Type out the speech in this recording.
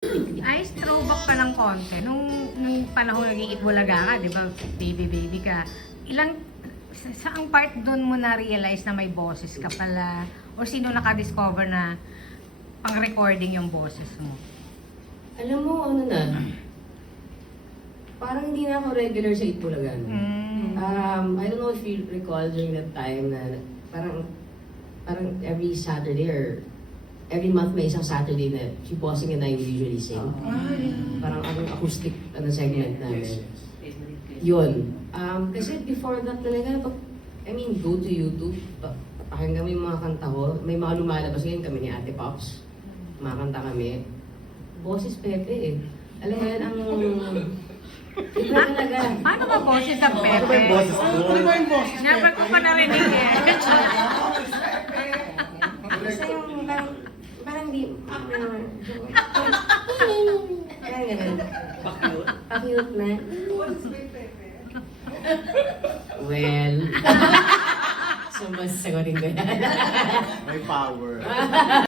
Ay, throwback pa ng konti. Nung panahon naging Itbulaga ka, di ba, baby ka. Saang part doon mo na-realize na may boses ka pala? O sino naka-discover na pang-recording yung boses mo? Alam mo, ano na, parang hindi na ako regular sa Itbulaga. No? I don't know if you recall during that time na parang every Saturday or every month may isang Saturday na si Bossing and I usually sing. Parang acoustic segment namin. Yun. Kasi before that talaga, go to YouTube, pakinggan mo yung mga kanta ko. May mga lumalabas ngayon kami ni Ate Pops. Makakanta kami. Boses Pepe eh. Alam mo yan, iba talaga. Paano ba boses ang Pepe? Never ko pa narinig eh. Basta yung parang di... Parang ganun. Pa-cute na. Well... So, mas sagutin ko yan. May power.